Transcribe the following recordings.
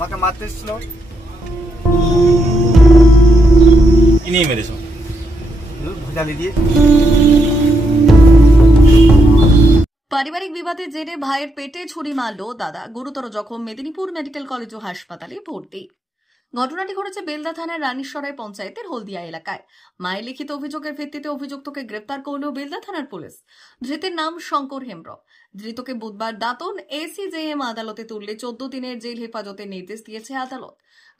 আমাকে মারতে এসেছিল। কি নিয়ে মেরেছো? ভুজালি দিয়ে। পারিবারিক বিবাদের জেরে ভাইয়ের পেটে ছুরি মারল দাদা, গুরুতর জখম, মেদিনীপুর মেডিকেল কলেজ ও হাসপাতালে ভর্তি। ঘটনাটি ঘটেছে বেলদা থানার রানীসরাই পঞ্চায়েতের হলদিয়া এলাকায়। মায়ের লিখিত অভিযোগের ভিত্তিতে অভিযুক্তকে গ্রেপ্তার করল বেলদা থানার পুলিশ। ধৃতের নাম শঙ্কর হেমব্রম। ধৃতকে বুধবার দাঁতন এসিজেএম আদালতে তুললে 14 দিনের জেল হেফাজতের নির্দেশ দিয়েছে আদালত।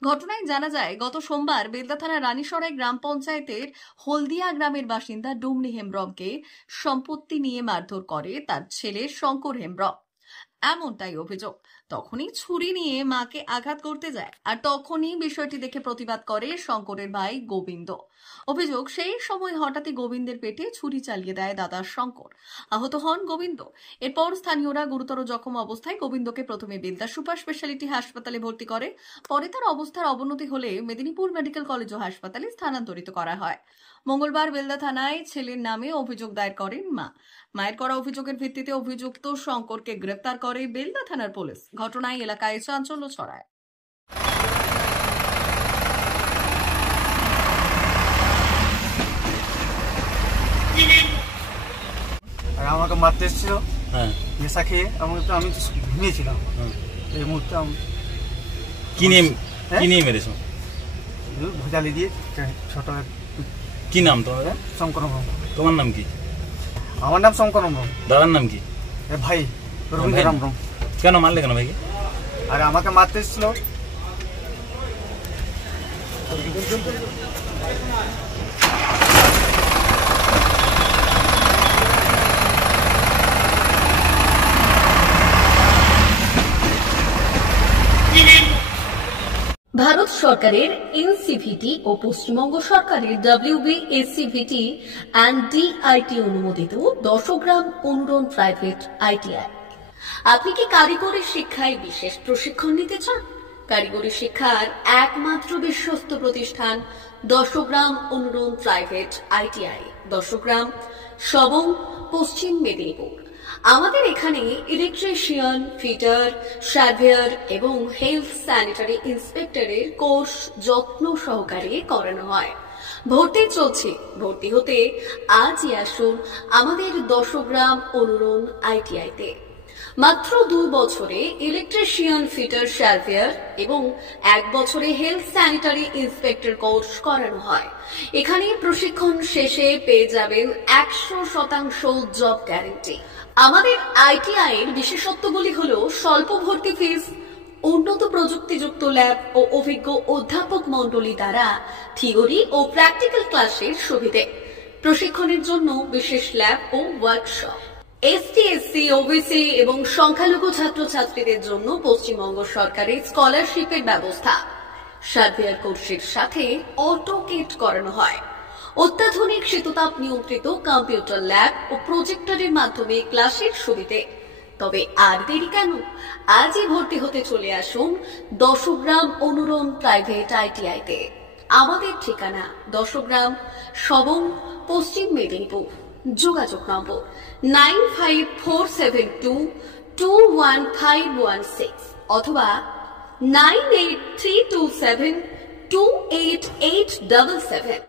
ঘটনায় জানা যায়, গত সোমবার বেলদা থানার রানীসরাই গ্রাম পঞ্চায়েতের হলদিয়া গ্রামের বাসিন্দা ডুমনি হেমব্রমকে সম্পত্তি নিয়ে মারধর করে তার ছেলে শঙ্কর হেমব্রম। এমনটাই অভিযোগ। তখনই ছুরি নিয়ে মাকে আঘাত করতে যায়, আর তখনই বিষয়টি দেখে প্রতিবাদ করে শঙ্করের ভাই গোবিন্দ। অভিযোগ, সেই সময় হঠাৎই গোবিন্দের পেটে ছুরি চালিয়ে দেয় দাদা শঙ্কর। আহত হন গোবিন্দ। এরপর স্থানীয়রা গুরুতর জখম অবস্থায় গোবিন্দকে প্রথমে বেলদা সুপার স্পেশালিটি হাসপাতালে ভর্তি করে। পরে তার অবস্থার অবনতি হলে মেদিনীপুর মেডিকেল কলেজ ও হাসপাতালে স্থানান্তরিত করা হয়। মঙ্গলবার বেলদা থানায় ছেলের নামে অভিযোগ দায়ের করেন মা। মায়ের করা অভিযোগের ভিত্তিতে অভিযুক্ত শঙ্করকে গ্রেপ্তার করে বেলদা থানার পুলিশ। ঘটনায় এলাকায় চাঞ্চল্য ছড়ায়। আর আমাকে মারতে এসেছিল। হ্যাঁ, নেশা খেয়ে আমি তো ঘুমিয়েছিলাম। এই মুহূর্তে কি নিয়ে মেরেছো? ভুজালি দিয়ে ছোট। কি নাম তোমার? শঙ্কর হেমব্রম। তোমার নাম কি? আমার নাম শঙ্কর হেমব্রম। দাদার নাম কি? ভাই রবীন্দ্র হেমব্রম। কেন মারলে কেন ভাইকে? আর আমাকে মারতে এসেছিল। ভারত সরকারের এনসিভিটি ও পশ্চিমবঙ্গ সরকারের WBSCVT অ্যান্ড DIT অনুমোদিত 10 গ্রাম অনুরণ প্রাইভেট ITI। আপনি কি কারিগরি শিক্ষায় বিশেষ প্রশিক্ষণ নিতে চান? কারিগরি শিক্ষার একমাত্র বিশ্বস্ত প্রতিষ্ঠান 10 গ্রাম অনুরণ প্রাইভেট ITI, 10 গ্রাম, সবং, পশ্চিম মেদিনীপুর। আমাদের এখানে ইলেকট্রিশিয়ান, ফিটার, সার্ভেয়ার এবং হেলথ স্যানিটারি ইন্সপেক্টরের কোর্স যত্ন সহকারে করানো হয়। ভর্তি চলছে। ভর্তি হতে আজই আসুন আমাদের 10 গ্রাম অনুরণ ITI-তে। মাত্র 2 বছরে ইলেকট্রিশিয়ান, ফিটার, সার্ভেয়ার এবং 1 বছরে হেলথ স্যানিটারি ইন্সপেক্টর কোর্স করানো হয়। এখানে প্রশিক্ষণ শেষে পেয়ে যাবেন 100% জব গ্যারান্টি। আমাদের ITI এর বিশেষত্বগুলি হলো স্বল্প ভর্তি ফিস, উন্নত প্রযুক্তিযুক্ত ল্যাব ও অভিজ্ঞ অধ্যাপক মণ্ডলী দ্বারা থিওরি ও প্র্যাকটিক্যাল ক্লাসের সুবিধে, প্রশিক্ষণের জন্য বিশেষ ল্যাব ও ওয়ার্কশপ, ST, SC, OBC এবং সংখ্যালঘু ছাত্রছাত্রীদের জন্য পশ্চিমবঙ্গ সরকারের স্কলারশিপের ব্যবস্থা। সার্ভেয়ার কোর্সের সাথে অটোকেট করানো হয়। অত্যাধুনিক শীততাপ নিয়ন্ত্রিত কম্পিউটার ল্যাব ও প্রজেক্টরের মাধ্যমে ক্লাসের সুবিধে। তবে আর দেরি কেন? আজই ভর্তি হতে চলে আসুন 10 গ্রাম অনুরণ প্রাইভেট ITI-তে। আমাদের ঠিকানা 10 গ্রাম, সবং, পশ্চিম মেদিনীপুর। যোগাযোগ নম্বর 9547221516 অথবা 9832728877।